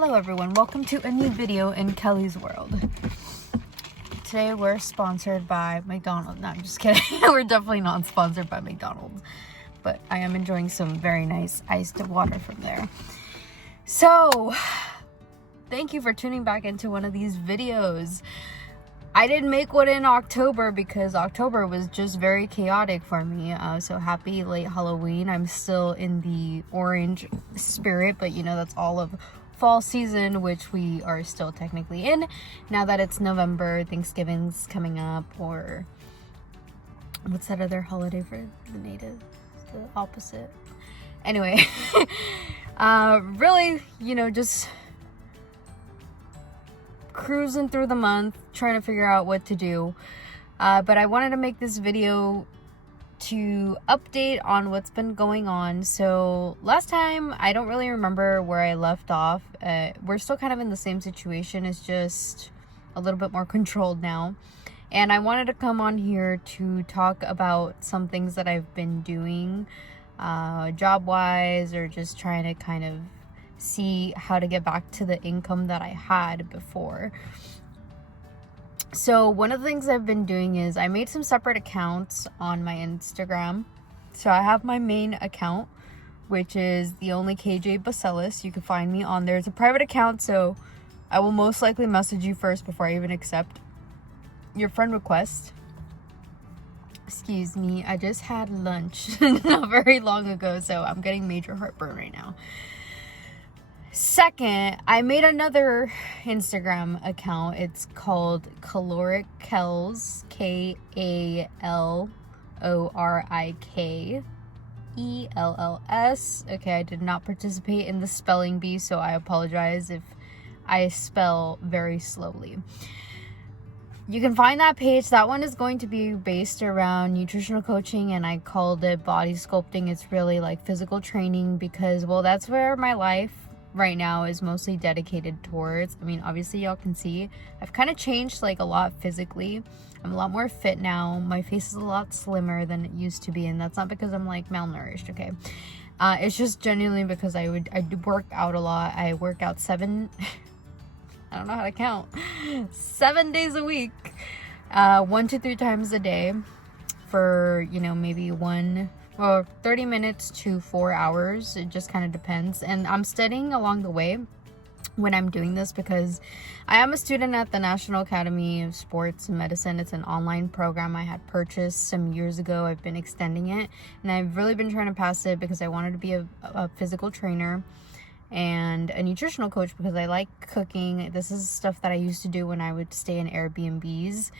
Hello everyone, welcome to a new video in Kelly's world. Today we're sponsored by McDonald's. No, I'm just kidding. We're definitely not sponsored by McDonald's, but I am enjoying some very nice iced water from there. So, thank you for tuning back into one of these videos. I didn't make one in October because October was just very chaotic for me. So happy late Halloween. I'm still in the orange spirit, but you know, that's all of fall season, which we are still technically in now that it's November. Thanksgiving's coming up, or what's that other holiday for the natives? The opposite. Anyway, really, you know, just cruising through the month, trying to figure out what to do. But I wanted to make this video to update on what's been going on. So last time, I don't really remember where I left off. We're still kind of in the same situation. It's just a little bit more controlled now. And I wanted to come on here to talk about some things that I've been doing job-wise, or just trying to kind of see how to get back to the income that I had before. So one of the things I've been doing is I made some separate accounts on my Instagram. So I have my main account, which is the only KJ Bacelis. You can find me on there. It's a private account, so I will most likely message you first before I even accept your friend request. Excuse me, I just had lunch not very long ago, so I'm getting major heartburn right now. Second, I made another Instagram account. It's called Caloric Kells, KALORIKELLS. Okay, I did not participate in the spelling bee, so I apologize if I spell very slowly. You can find that page. That one is going to be based around nutritional coaching, and I called it body sculpting. It's really like physical training because, well, that's where my life right now is mostly dedicated towards. I mean, obviously y'all can see I've kind of changed like a lot physically. I'm a lot more fit now. My face is a lot slimmer than it used to be, and that's not because I'm like malnourished, okay? It's just genuinely because I do work out a lot. I work out I don't know how to count, 7 days a week, 1 to 3 times a day for, you know, maybe 30 minutes to 4 hours. It just kind of depends. And I'm studying along the way when I'm doing this because I am a student at the National Academy of Sports and Medicine. It's an online program I had purchased some years ago. I've been extending it, and I've really been trying to pass it because I wanted to be a physical trainer and a nutritional coach because I like cooking. This is stuff that I used to do when I would stay in Airbnbs.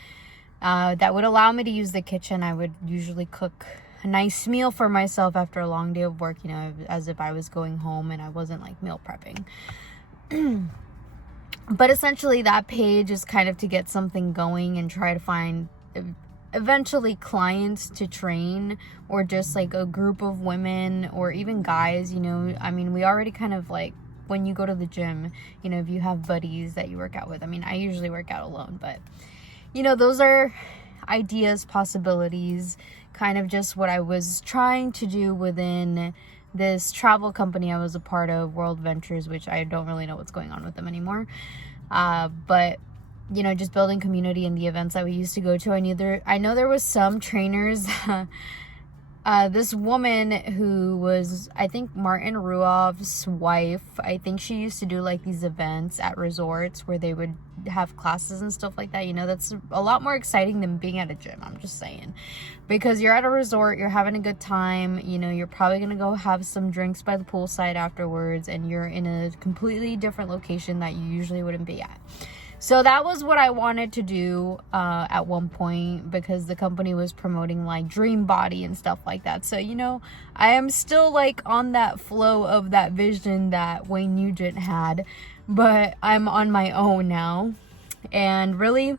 That would allow me to use the kitchen. I would usually cook a nice meal for myself after a long day of work, you know, as if I was going home and I wasn't like meal prepping. But essentially that page is kind of to get something going and try to find eventually clients to train, or just like a group of women or even guys, you know. I mean, we already kind of like, when you go to the gym, you know, if you have buddies that you work out with. I mean, I usually work out alone, but you know, those are ideas, possibilities, kind of just what I was trying to do within this travel company I was a part of, World Ventures, which I don't really know what's going on with them anymore. But you know, just building community in the events that we used to go to. I know there was some trainers. This woman who was, I think, Martin Ruoff's wife, I think she used to do like these events at resorts where they would have classes and stuff like that. You know, that's a lot more exciting than being at a gym, I'm just saying. Because you're at a resort, you're having a good time, you know, you're probably going to go have some drinks by the poolside afterwards, and you're in a completely different location that you usually wouldn't be at. So that was what I wanted to do at one point, because the company was promoting like dream body and stuff like that. So, you know, I am still like on that flow of that vision that Wayne Nugent had, but I'm on my own now. And really,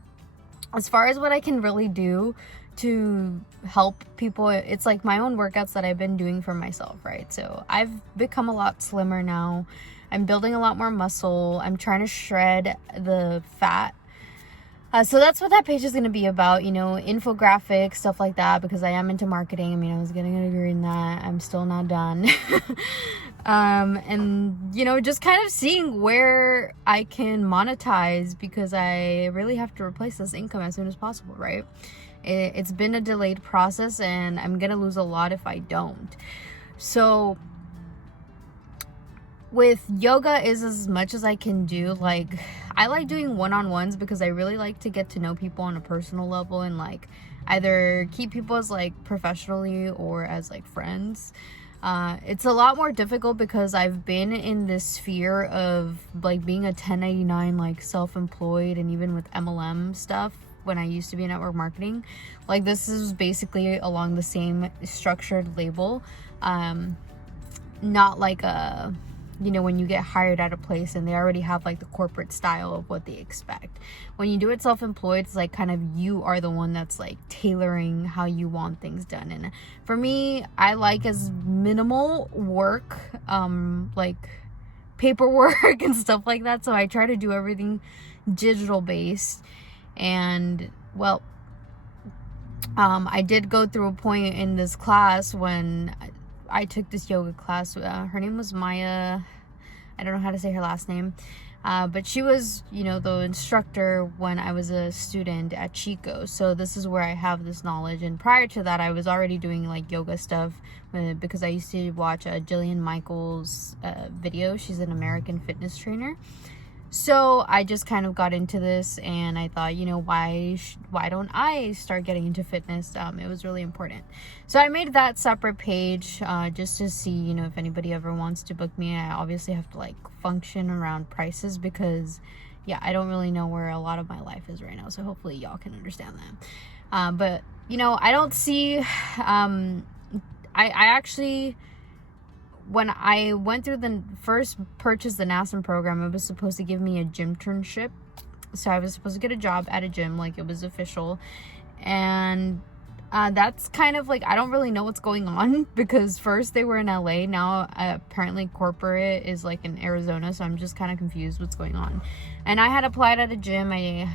as far as what I can really do to help people, it's like my own workouts that I've been doing for myself, right? So I've become a lot slimmer now. I'm building a lot more muscle. I'm trying to shred the fat. So that's what that page is going to be about, you know, infographics, stuff like that, because I am into marketing. I mean, I was getting a degree in that. I'm still not done. And you know, just kind of seeing where I can monetize, because I really have to replace this income as soon as possible, right? It's been a delayed process, and I'm gonna lose a lot if I don't. So with yoga is as much as I can do. Like, I like doing one-on-ones because I really like to get to know people on a personal level, and like either keep people as like professionally or as like friends. It's a lot more difficult because I've been in this sphere of like being a 1099, like self-employed, and even with MLM stuff when I used to be in network marketing. Like, this is basically along the same structured label. Not like a, you know, when you get hired at a place and they already have like the corporate style of what they expect. When you do it self-employed, it's like kind of you are the one that's like tailoring how you want things done. And for me, I like as minimal work, like paperwork and stuff like that. So I try to do everything digital based. And well, I did go through a point in this class when I took this yoga class. Her name was Maya. I don't know how to say her last name. But she was, you know, the instructor when I was a student at Chico. So this is where I have this knowledge. And prior to that, I was already doing like yoga stuff because I used to watch Jillian Michaels' video. She's an American fitness trainer. So I just kind of got into this, and I thought, you know, why don't I start getting into fitness? It was really important. So I made that separate page just to see, you know, if anybody ever wants to book me. I obviously have to like function around prices because, yeah, I don't really know where a lot of my life is right now. So hopefully y'all can understand that. But, you know, I don't see, I actually, when I went through the first purchase, the NASM program, it was supposed to give me a gym internship. So I was supposed to get a job at a gym, like it was official. And that's kind of like, I don't really know what's going on because first they were in LA. Now apparently corporate is like in Arizona. So I'm just kind of confused what's going on. And I had applied at a gym. I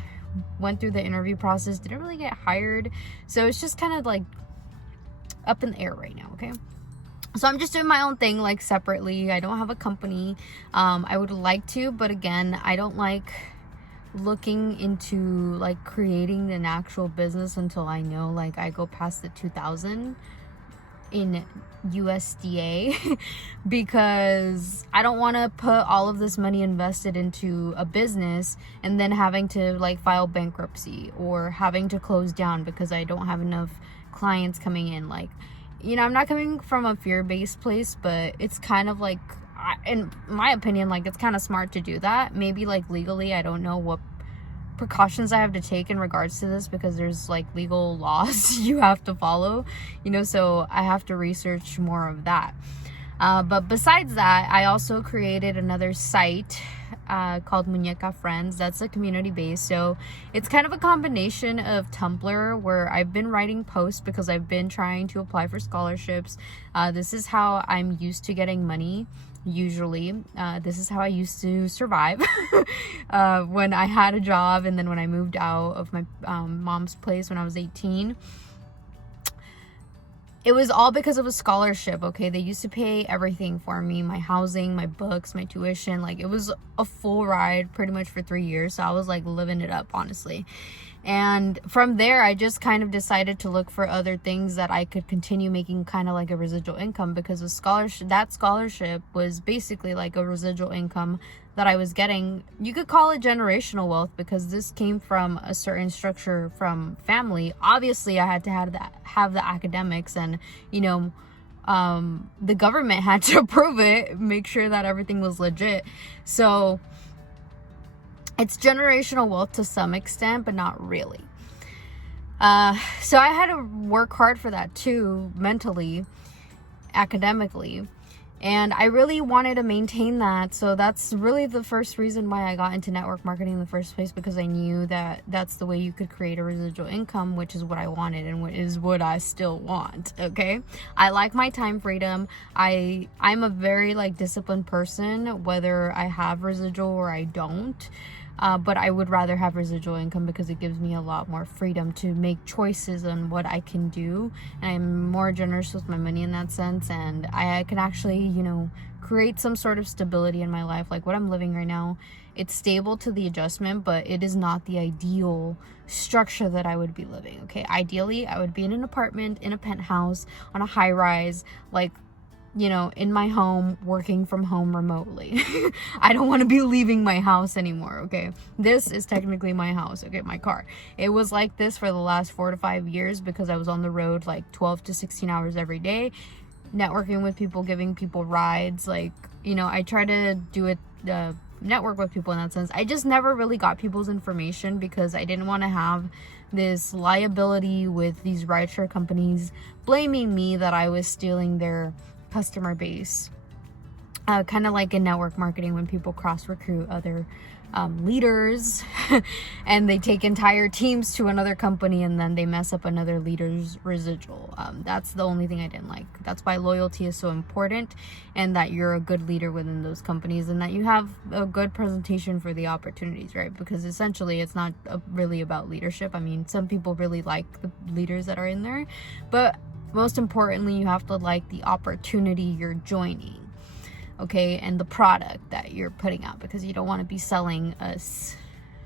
went through the interview process, didn't really get hired. So it's just kind of like up in the air right now, okay? So I'm just doing my own thing, like separately. I don't have a company. I would like to, but again, I don't like looking into like creating an actual business until I know like I go past the 2,000 in USDA because I don't want to put all of this money invested into a business and then having to like file bankruptcy or having to close down because I don't have enough clients coming in. Like, you know, I'm not coming from a fear-based place, but it's kind of like, in my opinion, like it's kind of smart to do that. Maybe like legally, I don't know what precautions I have to take in regards to this because there's like legal laws you have to follow, you know, so I have to research more of that. But besides that, I also created another site called Muñeca Friends. That's a community base. So it's kind of a combination of Tumblr where I've been writing posts because I've been trying to apply for scholarships. This is how I'm used to getting money. Usually, this is how I used to survive when I had a job and then when I moved out of my mom's place when I was 18. It was all because of a scholarship, okay? They used to pay everything for me, my housing, my books, my tuition. Like, it was a full ride pretty much for 3 years. So I was like living it up, honestly. And from there, I just kind of decided to look for other things that I could continue making kind of like a residual income because that scholarship was basically like a residual income that I was getting. You could call it generational wealth because this came from a certain structure from family. Obviously, I had to have the academics and, you know, the government had to approve it, make sure that everything was legit. So it's generational wealth to some extent, but not really. So I had to work hard for that too, mentally, academically. And I really wanted to maintain that. So that's really the first reason why I got into network marketing in the first place, because I knew that that's the way you could create a residual income, which is what I wanted and is what I still want. Okay. I like my time freedom. I'm a very like disciplined person, whether I have residual or I don't. But I would rather have residual income because it gives me a lot more freedom to make choices on what I can do. And I'm more generous with my money in that sense. And I can actually, you know, create some sort of stability in my life. Like what I'm living right now, it's stable to the adjustment, but it is not the ideal structure that I would be living. Okay, ideally I would be in an apartment, in a penthouse, on a high rise, like, you know, in my home, working from home remotely. I don't want to be leaving my house anymore. Okay, this is technically my house. Okay, my car. It was like this for the last 4 to 5 years because I was on the road like 12 to 16 hours every day, networking with people, giving people rides. Like, you know, I try to do it, network with people in that sense. I just never really got people's information because I didn't want to have this liability with these rideshare companies blaming me that I was stealing their customer base. Kind of like in network marketing when people cross recruit other leaders and they take entire teams to another company and then they mess up another leader's residual. That's the only thing I didn't like. That's why loyalty is so important, and that you're a good leader within those companies, and that you have a good presentation for the opportunities, right? Because essentially it's not really about leadership. I mean, some people really like the leaders that are in there, but most importantly, you have to like the opportunity you're joining, okay, and the product that you're putting out, because you don't want to be selling a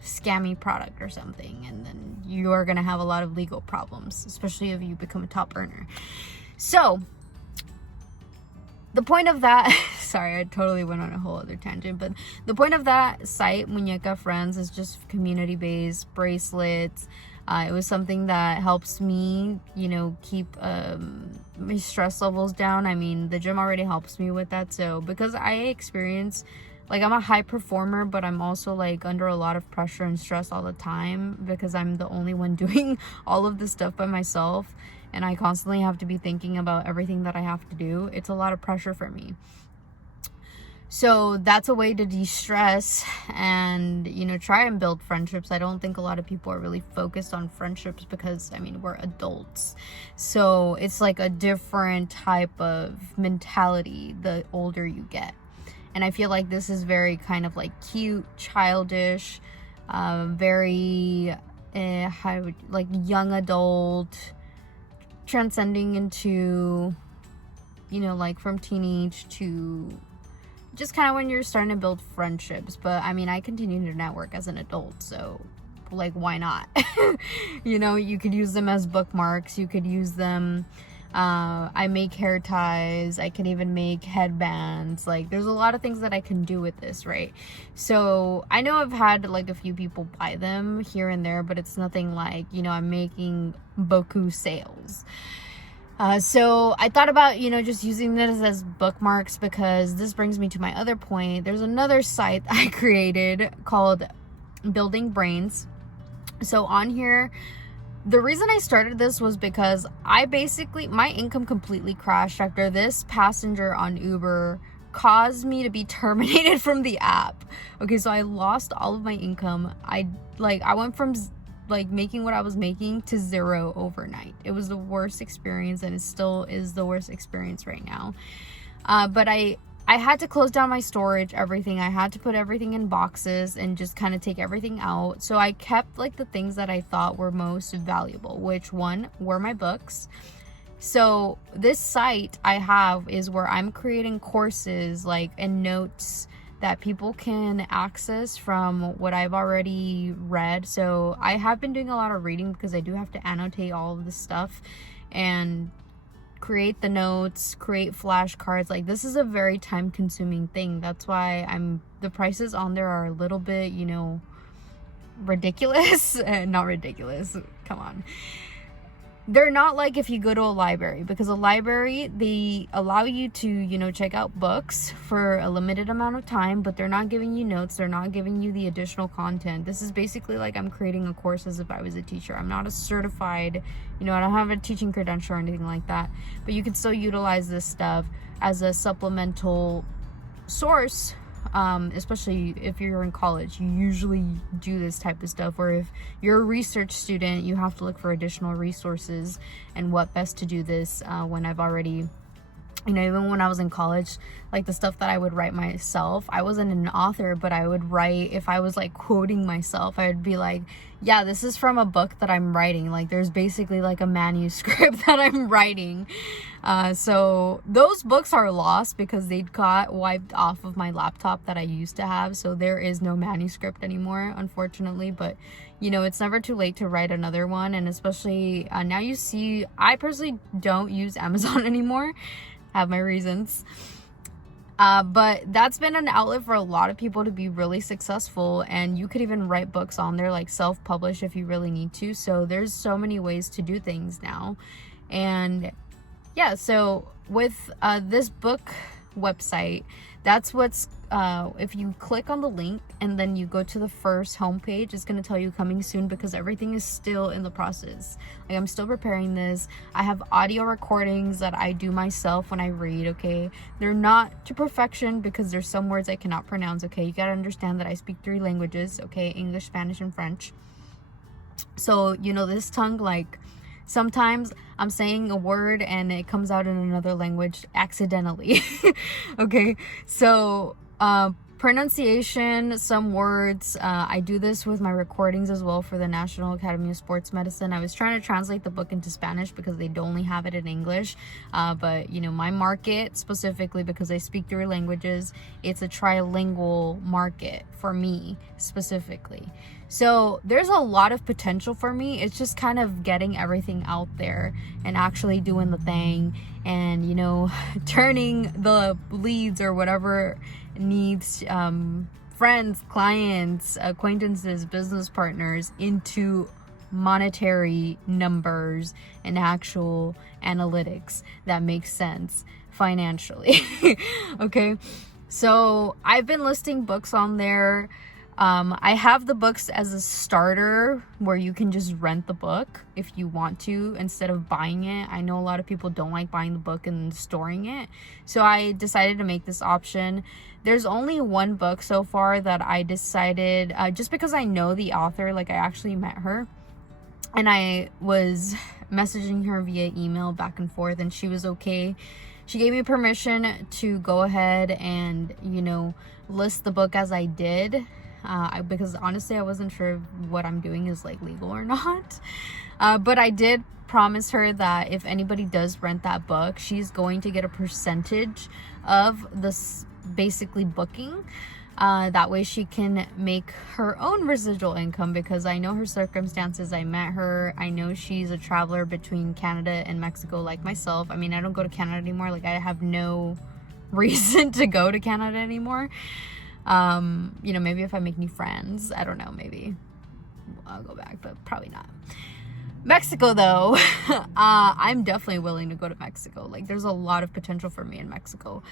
scammy product or something, and then you are going to have a lot of legal problems, especially if you become a top earner. So the point of that sorry, I totally went on a whole other tangent, but the point of that site, Muñeca Friends, is just community-based bracelets. It was something that helps me, you know, keep my stress levels down. I mean, the gym already helps me with that. So because I experience, like, I'm a high performer, but I'm also like under a lot of pressure and stress all the time because I'm the only one doing all of this stuff by myself. And I constantly have to be thinking about everything that I have to do. It's a lot of pressure for me. So that's a way to de-stress and, you know, try and build friendships. I don't think a lot of people are really focused on friendships because, I mean, we're adults. So it's like a different type of mentality the older you get. And I feel like this is very kind of like cute, childish, very like young adult, transcending into, you know, like from teenage to just kind of when you're starting to build friendships. But I mean, I continue to network as an adult, so like, why not? You know, you could use them as bookmarks, you could use them, I make hair ties, I can even make headbands. Like, there's a lot of things that I can do with this, right? So I know I've had like a few people buy them here and there, but it's nothing like, you know, I'm making beaucoup sales. So I thought about, you know, just using this as bookmarks, because this brings me to my other point. There's another site I created called Building Brains. So on here, the reason I started this was because my income completely crashed after this passenger on Uber caused me to be terminated from the app. Okay, so I lost all of my income. I went from like making what I was making to zero overnight. It was the worst experience, and it still is the worst experience right now. But I had to close down my storage, everything. I had to put everything in boxes and just kind of take everything out. So I kept like the things that I thought were most valuable, which one were my books. So this site I have is where I'm creating courses like and notes that people can access from what I've already read. So I have been doing a lot of reading because I do have to annotate all of this stuff and create the notes, create flashcards. Like, this is a very time consuming thing. That's why the prices on there are a little bit, you know, ridiculous. Not ridiculous, come on. They're not like if you go to a library, because a library, they allow you to, you know, check out books for a limited amount of time, but they're not giving you notes. They're not giving you the additional content. This is basically like I'm creating a course as if I was a teacher. I'm not a certified, you know, I don't have a teaching credential or anything like that, but you can still utilize this stuff as a supplemental source. Especially if you're in college, you usually do this type of stuff, or if you're a research student, you have to look for additional resources and what best to do this when I've already You know, even when I was in college, like the stuff that I would write myself, I wasn't an author, but I would write, if I was like quoting myself, I would be like, yeah, this is from a book that I'm writing. Like there's basically like a manuscript that I'm writing. So those books are lost because they got wiped off of my laptop that I used to have. So there is no manuscript anymore, unfortunately. But you know, it's never too late to write another one. And especially now you see, I personally don't use Amazon anymore. Have my reasons. But that's been an outlet for a lot of people to be really successful, and you could even write books on there, like self-publish if you really need to. So there's so many ways to do things now. And yeah, so with this book website, that's what's if you click on the link and then you go to the first homepage, it's going to tell you coming soon, because everything is still in the process. Like I'm still preparing this. I have audio recordings that I do myself when I read. Okay, they're not to perfection because there's some words I cannot pronounce. Okay, you gotta understand that I speak 3 languages. Okay, English, Spanish, and French. So you know, this tongue, like sometimes I'm saying a word and it comes out in another language accidentally. Okay, so pronunciation, some words, I do this with my recordings as well for the National Academy of Sports Medicine. I was trying to translate the book into Spanish because they only have it in English, but you know, my market specifically, because I speak 3 languages, it's a trilingual market for me specifically. So there's a lot of potential for me. It's just kind of getting everything out there and actually doing the thing, and you know, turning the leads or whatever needs, friends, clients, acquaintances, business partners, into monetary numbers and actual analytics that makes sense financially. Okay, so I've been listing books on there. I have the books as a starter where you can just rent the book if you want to instead of buying it. I know a lot of people don't like buying the book and storing it, so I decided to make this option. There's only 1 book so far that I decided, just because I know the author, like I actually met her and I was messaging her via email back and forth, and she was okay. She gave me permission to go ahead and, you know, list the book as I did. Because honestly, I wasn't sure what I'm doing is like legal or not. But I did promise her that if anybody does rent that book, she's going to get a percentage of this basically booking. That way she can make her own residual income, because I know her circumstances. I met her. I know she's a traveler between Canada and Mexico like myself. I mean, I don't go to Canada anymore. Like I have no reason to go to Canada anymore. You know, maybe if I make new friends, I don't know, maybe I'll go back, but probably not. Mexico though, I'm definitely willing to go to Mexico. Like there's a lot of potential for me in Mexico,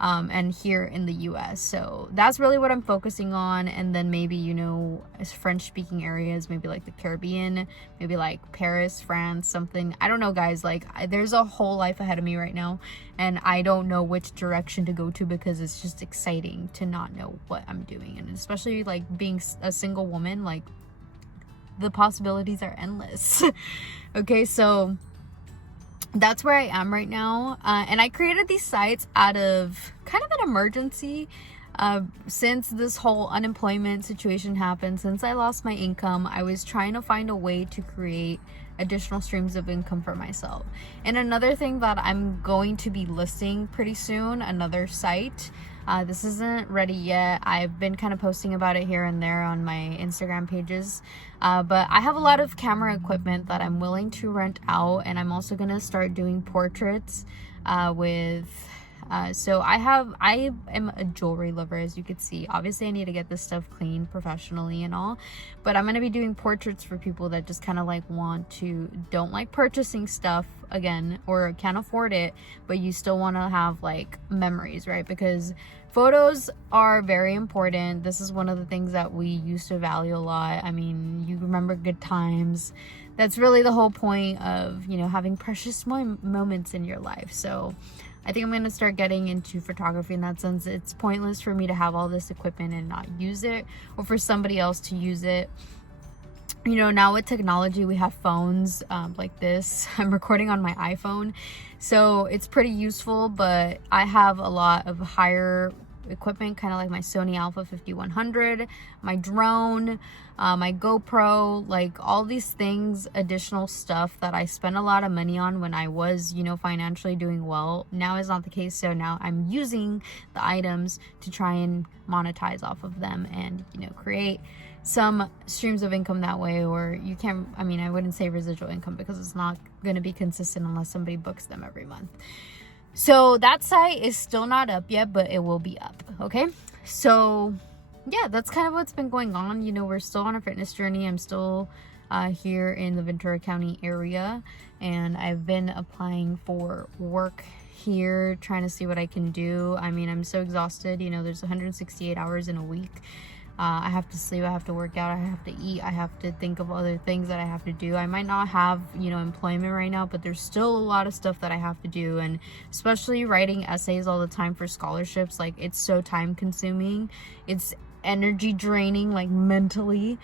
and here in the US. So that's really what I'm focusing on. And then maybe, you know, French speaking areas, maybe like the Caribbean, maybe like Paris, France, something. I don't know, guys. Like there's a whole life ahead of me right now, and I don't know which direction to go to, because it's just exciting to not know what I'm doing. And especially like being a single woman, like the possibilities are endless. Okay, so that's where I am right now. And I created these sites out of kind of an emergency. Since this whole unemployment situation happened, since I lost my income, I was trying to find a way to create additional streams of income for myself. And another thing that I'm going to be listing pretty soon, another site. This isn't ready yet. I've been kind of posting about it here and there on my Instagram pages. But I have a lot of camera equipment that I'm willing to rent out, and I'm also going to start doing portraits so I am a jewelry lover, as you could see. Obviously I need to get this stuff cleaned professionally and all, but I'm going to be doing portraits for people that just kind of like don't like purchasing stuff again, or can't afford it, but you still want to have like memories, right? Because photos are very important. This is one of the things that we used to value a lot. I mean, you remember good times. That's really the whole point of, you know, having precious moments in your life. So I think I'm going to start getting into photography in that sense. It's pointless for me to have all this equipment and not use it, or for somebody else to use it. you know, now with technology, we have phones like this. I'm recording on my iPhone, so it's pretty useful, but I have a lot of higher equipment, kind of like my Sony Alpha 5100, my drone, my GoPro, like all these things, additional stuff that I spent a lot of money on when I was, you know, financially doing well. Now is not the case, so now I'm using the items to try and monetize off of them and, you know, create some streams of income that way. Or you can't, I mean, I wouldn't say residual income because it's not going to be consistent unless somebody books them every month. So that site is still not up yet, but it will be up. Okay, so yeah, that's kind of what's been going on. You know, we're still on a fitness journey. I'm still here in the Ventura County area, and I've been applying for work here, trying to see what I can do. I mean, I'm so exhausted. You know, there's 168 hours in a week. I have to sleep, I have to work out, I have to eat, I have to think of other things that I have to do. I might not have, you know, employment right now, but there's still a lot of stuff that I have to do. And especially writing essays all the time for scholarships, like, it's so time consuming, it's energy draining, like mentally.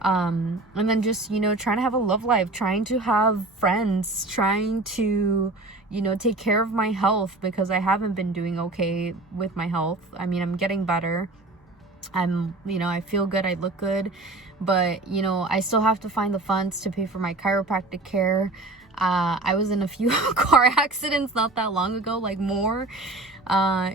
And then just, you know, trying to have a love life, trying to have friends, trying to, you know, take care of my health, because I haven't been doing okay with my health. I mean, I'm getting better. You know, I feel good, I look good, but, you know, I still have to find the funds to pay for my chiropractic care. I was in a few car accidents not that long ago, like more,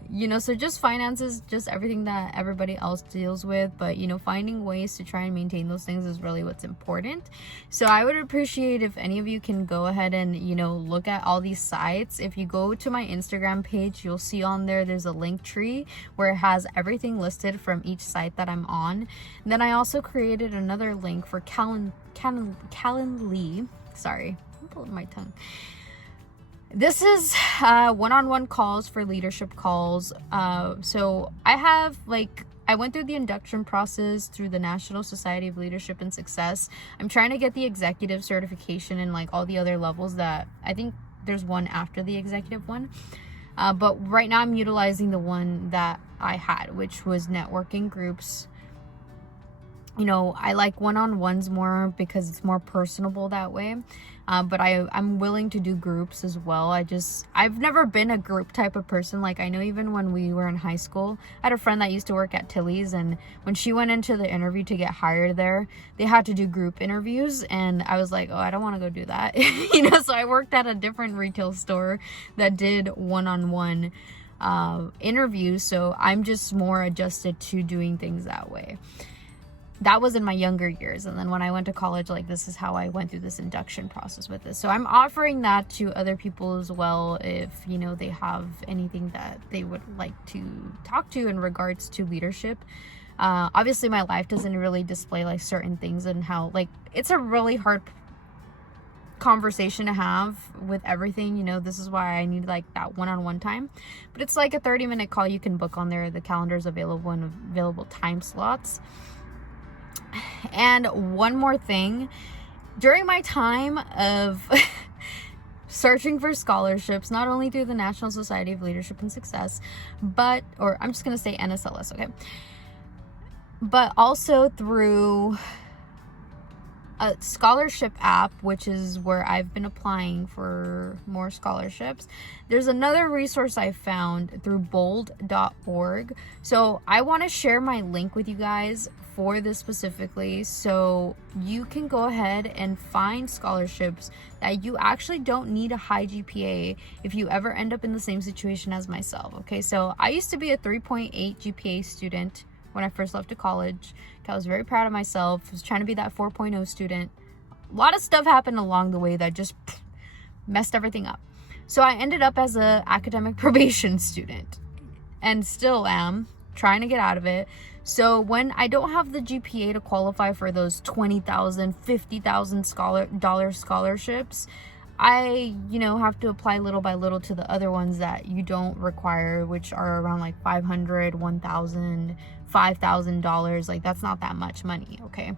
you know, so just finances, just everything that everybody else deals with. But, you know, finding ways to try and maintain those things is really what's important. So I would appreciate if any of you can go ahead and, you know, look at all these sites. If you go to my Instagram page, you'll see on there's a link tree where it has everything listed from each site that I'm on. And then I also created another link for Calendly. Sorry, I'm pulling my tongue. This is one-on-one calls for leadership calls. So I went through the induction process through the National Society of Leadership and Success. I'm trying to get the executive certification and like all the other levels that I think there's one after the executive one. But right now I'm utilizing the one that I had, which was networking groups. You know, I like one-on-ones more because it's more personable that way. But I'm willing to do groups as well. I've never been a group type of person. Like, I know even when we were in high school, I had a friend that used to work at Tilly's, and when she went into the interview to get hired there, they had to do group interviews, and I was like, oh, I don't want to go do that. You know, so I worked at a different retail store that did one-on-one interviews, so I'm just more adjusted to doing things that way. That was in my younger years, and then when I went to college, like, this is how I went through this induction process with this. So I'm offering that to other people as well, if, you know, they have anything that they would like to talk to in regards to leadership. Obviously my life doesn't really display like certain things, and how, like, it's a really hard conversation to have with everything. You know, this is why I need like that one-on-one time, but it's like a 30-minute call you can book on there. The calendar's available and available time slots. And one more thing, during my time of searching for scholarships, not only through the National Society of Leadership and Success, or I'm just going to say NSLS, okay, but also through a scholarship app, which is where I've been applying for more scholarships. There's another resource I found through bold.org. So I want to share my link with you guys for this specifically, so you can go ahead and find scholarships that you actually don't need a high GPA if you ever end up in the same situation as myself. Okay, so I used to be a 3.8 GPA student when I first left to college. I was very proud of myself. I was trying to be that 4.0 student. A lot of stuff happened along the way that just messed everything up. So I ended up as a academic probation student, and still am trying to get out of it. So when I don't have the GPA to qualify for those $20,000, $50,000 scholarships, I, you know, have to apply little by little to the other ones that you don't require, which are around like $500, $1,000, $5,000. Like, that's not that much money, okay?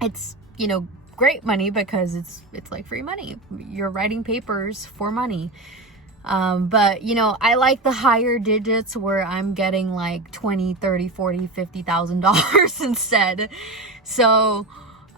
It's, you know, great money because it's like free money. You're writing papers for money. But, you know, I like the higher digits where I'm getting like $20,000, $30,000, $40,000, $50,000 instead. So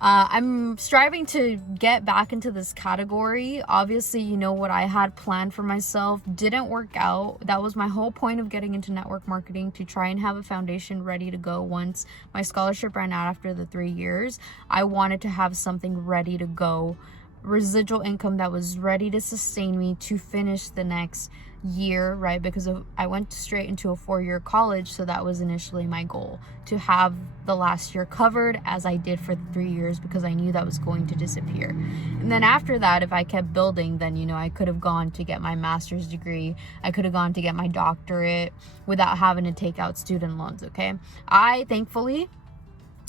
I'm striving to get back into this category. Obviously, you know, what I had planned for myself didn't work out. That was my whole point of getting into network marketing, to try and have a foundation ready to go once my scholarship ran out after the 3 years. I wanted to have something ready to go, residual income that was ready to sustain me to finish the next year, right? Because I went straight into a 4-year college, so that was initially my goal, to have the last year covered as I did for the 3 years, because I knew that was going to disappear. And then after that, if I kept building, then, you know, I could have gone to get my master's degree, I could have gone to get my doctorate without having to take out student loans. Okay, thankfully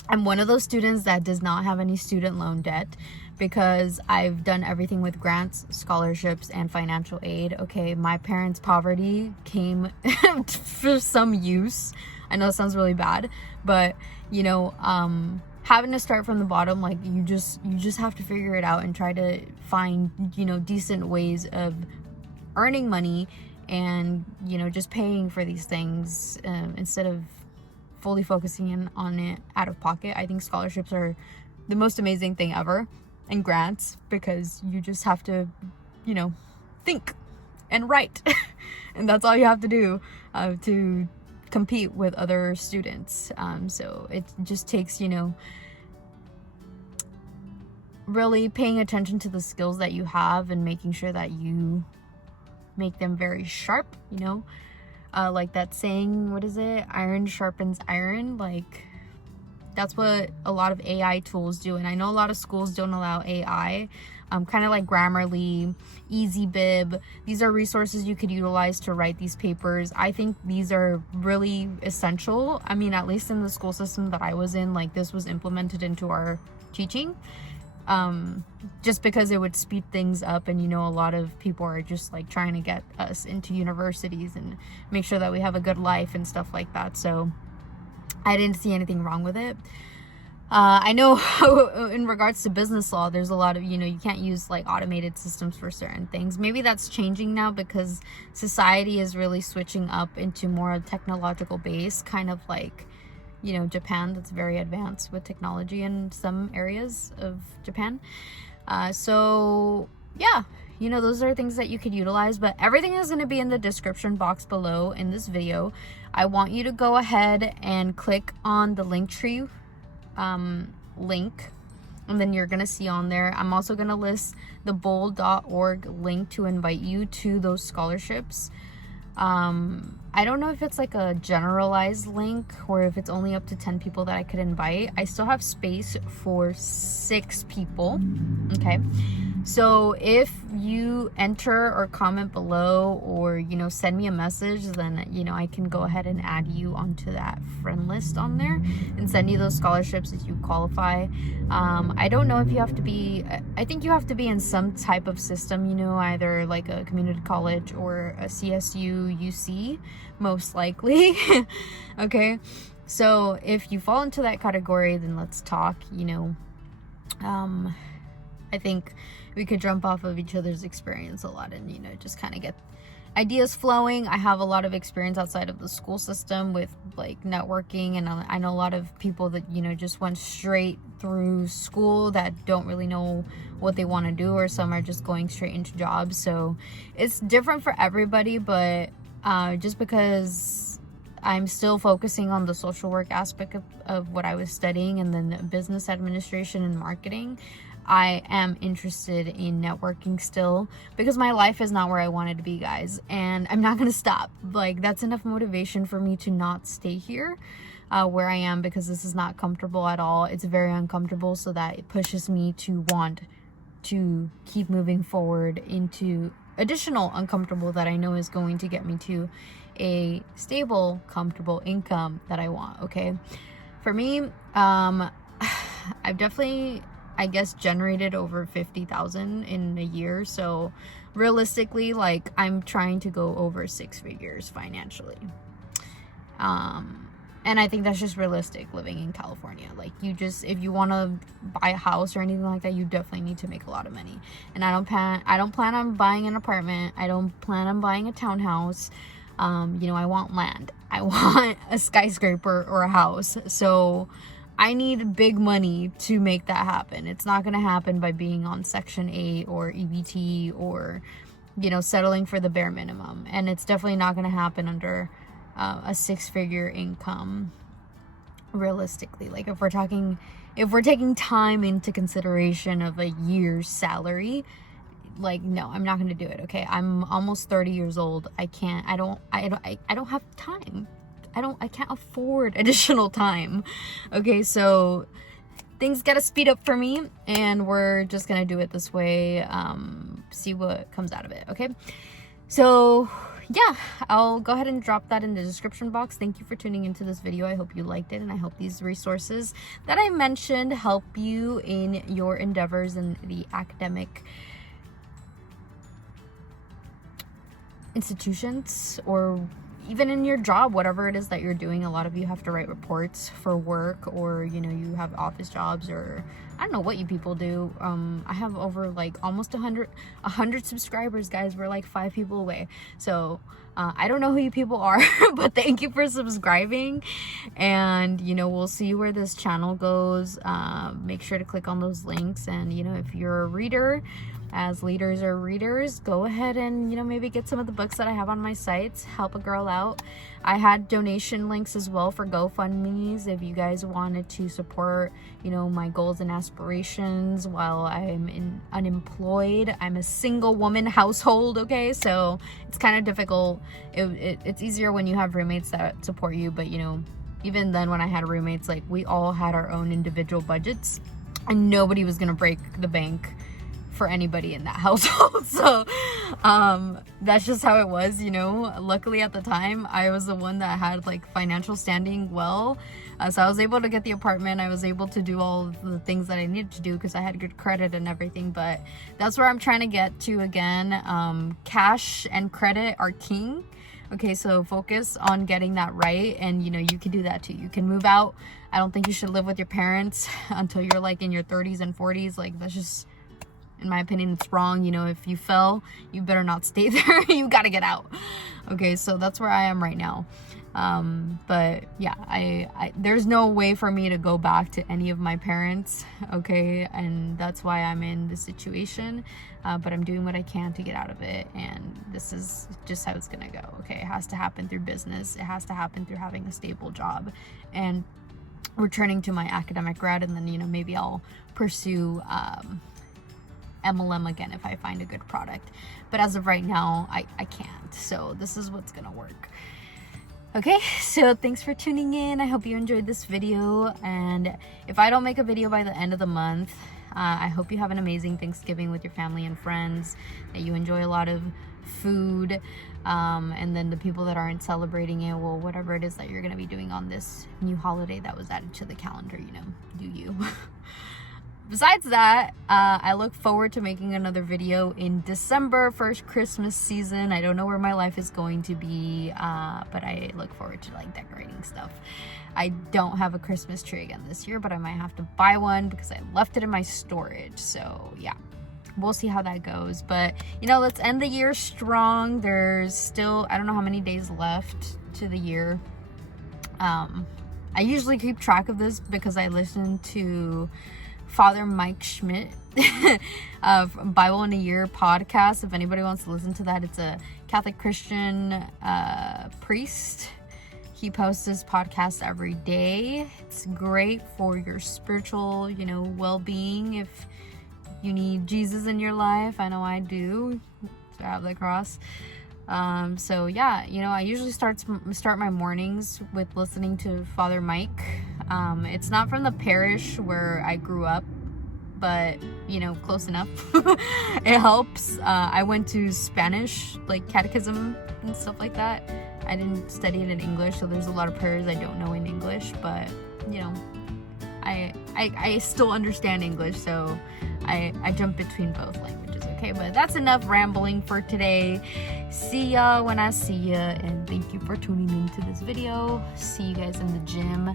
I'm one of those students that does not have any student loan debt, because I've done everything with grants, scholarships, and financial aid. Okay, my parents' poverty came for some use. I know it sounds really bad, but you know, having to start from the bottom, like, you just have to figure it out and try to find, you know, decent ways of earning money and, you know, just paying for these things instead of fully focusing on it out of pocket. I think scholarships are the most amazing thing ever, and grants, because you just have to, you know, think and write and that's all you have to do to compete with other students. So it just takes, you know, really paying attention to the skills that you have and making sure that you make them very sharp, you know, like that saying, what is it, iron sharpens iron. Like, that's what a lot of AI tools do. And I know a lot of schools don't allow AI, kind of like Grammarly, EasyBib. These are resources you could utilize to write these papers. I think these are really essential. I mean, at least in the school system that I was in, like, this was implemented into our teaching, just because it would speed things up. And, you know, a lot of people are just like trying to get us into universities and make sure that we have a good life and stuff like that. So I didn't see anything wrong with it. I know in regards to business law, there's a lot of, you know, you can't use like automated systems for certain things. Maybe that's changing now, because society is really switching up into more technological base, kind of like, you know, Japan, that's very advanced with technology in some areas of Japan. So yeah, you know, those are things that you could utilize, but everything is going to be in the description box below in this video. I want you to go ahead and click on the Linktree link, and then you're going to see on there, I'm also going to list the bowl.org link to invite you to those scholarships. I don't know if it's like a generalized link or if it's only up to 10 people that I could invite. I still have space for 6 people. Okay, so if you enter or comment below, or, you know, send me a message, then, you know, I can go ahead and add you onto that friend list on there and send you those scholarships if you qualify. I don't know if you have to be, I think you have to be in some type of system, you know, either like a community college or a CSU, UC, most likely. Okay, so if you fall into that category, then let's talk. You know, I think we could jump off of each other's experience a lot and, you know, just kind of get ideas flowing. I have a lot of experience outside of the school system with like networking, and I know a lot of people that, you know, just went straight through school that don't really know what they want to do, or some are just going straight into jobs. So it's different for everybody, but just because I'm still focusing on the social work aspect of what I was studying, and then the business administration and marketing, I am interested in networking still, because my life is not where I wanted to be, guys, and I'm not gonna stop. Like, that's enough motivation for me to not stay here where I am, because this is not comfortable at all. It's very uncomfortable, so that it pushes me to want to keep moving forward into additional uncomfortable that I know is going to get me to a stable, comfortable income that I want. Okay, for me, I've definitely, I guess, generated over 50,000 in a year. So realistically, like, I'm trying to go over 6 figures financially. And I think that's just realistic living in California. Like, you just, if you want to buy a house or anything like that, you definitely need to make a lot of money. And I don't plan on buying an apartment. I don't plan on buying a townhouse. You know, I want land. I want a skyscraper or a house. So I need big money to make that happen. It's not going to happen by being on Section 8 or EBT or, settling for the bare minimum. And it's definitely not going to happen under a 6-figure income, realistically. Like, if we're taking time into consideration of a year's salary, like, no, I'm not going to do it. Okay. I'm almost 30 years old. I don't have time. I can't afford additional time. Okay, so things gotta speed up for me, and we're just gonna do it this way. See what comes out of it. Okay, so yeah, I'll go ahead and drop that in the description box. Thank you for tuning into this video. I hope you liked it, and I hope these resources that I mentioned help you in your endeavors in the academic institutions, or even in your job, whatever it is that you're doing. A lot of you have to write reports for work, or you have office jobs, or I don't know what you people do. I have over like almost 100 subscribers, guys. We're like 5 people away, so I don't know who you people are, but thank you for subscribing, and we'll see where this channel goes. Make sure to click on those links, and if you're a reader, as leaders are readers, go ahead and maybe get some of the books that I have on my sites. Help a girl out. I had donation links as well for GoFundMe's if you guys wanted to support my goals and aspirations while I'm unemployed. I'm a single woman household, okay, so it's kind of difficult. It's easier when you have roommates that support you, but even then, when I had roommates, like, we all had our own individual budgets, and nobody was gonna break the bank for anybody in that household. So that's just how it was. Luckily at the time, I was the one that had like financial standing well, so I was able to get the apartment. I was able to do all the things that I needed to do because I had good credit and everything. But that's where I'm trying to get to again. Cash and credit are king. Okay, so focus on getting that right, and you can do that too. You can move out. I don't think you should live with your parents until you're like in your 30s and 40s. Like, that's just, in my opinion, it's wrong. If you fell, you better not stay there. You gotta get out. Okay, so that's where I am right now. But yeah, I there's no way for me to go back to any of my parents. Okay, and that's why I'm in this situation. But I'm doing what I can to get out of it, and this is just how it's gonna go. Okay, it has to happen through business. It has to happen through having a stable job, and returning to my academic grad, and then maybe I'll pursue MLM again if I find a good product. But as of right now, I can't. So this is what's gonna work. Okay, so thanks for tuning in. I hope you enjoyed this video, and if I don't make a video by the end of the month, I hope you have an amazing Thanksgiving with your family and friends, that you enjoy a lot of food, and then the people that aren't celebrating it, well, whatever it is that you're gonna be doing on this new holiday that was added to the calendar, do you. Besides that, I look forward to making another video in December, first Christmas season. I don't know where my life is going to be, but I look forward to like decorating stuff. I don't have a Christmas tree again this year, but I might have to buy one because I left it in my storage. So yeah, we'll see how that goes. But let's end the year strong. There's still, I don't know how many days left to the year. I usually keep track of this because I listen to Father Mike Schmidt of Bible in a Year podcast. If anybody wants to listen to that, it's a Catholic Christian priest. He posts his podcast every day. It's great for your spiritual, well-being. If you need Jesus in your life, I know I do. So I have the cross. So yeah, I usually start my mornings with listening to Father Mike. It's not from the parish where I grew up, but close enough. It helps. I went to Spanish, like catechism and stuff like that. I didn't study it in English, so there's a lot of prayers I don't know in English, but I still understand English, so I jump between both languages. Okay, but that's enough rambling for today. See ya when I see ya, and thank you for tuning into this video. See you guys in the gym,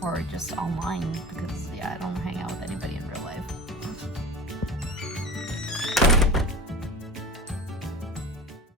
or just online, because yeah, I don't hang out with anybody in real life.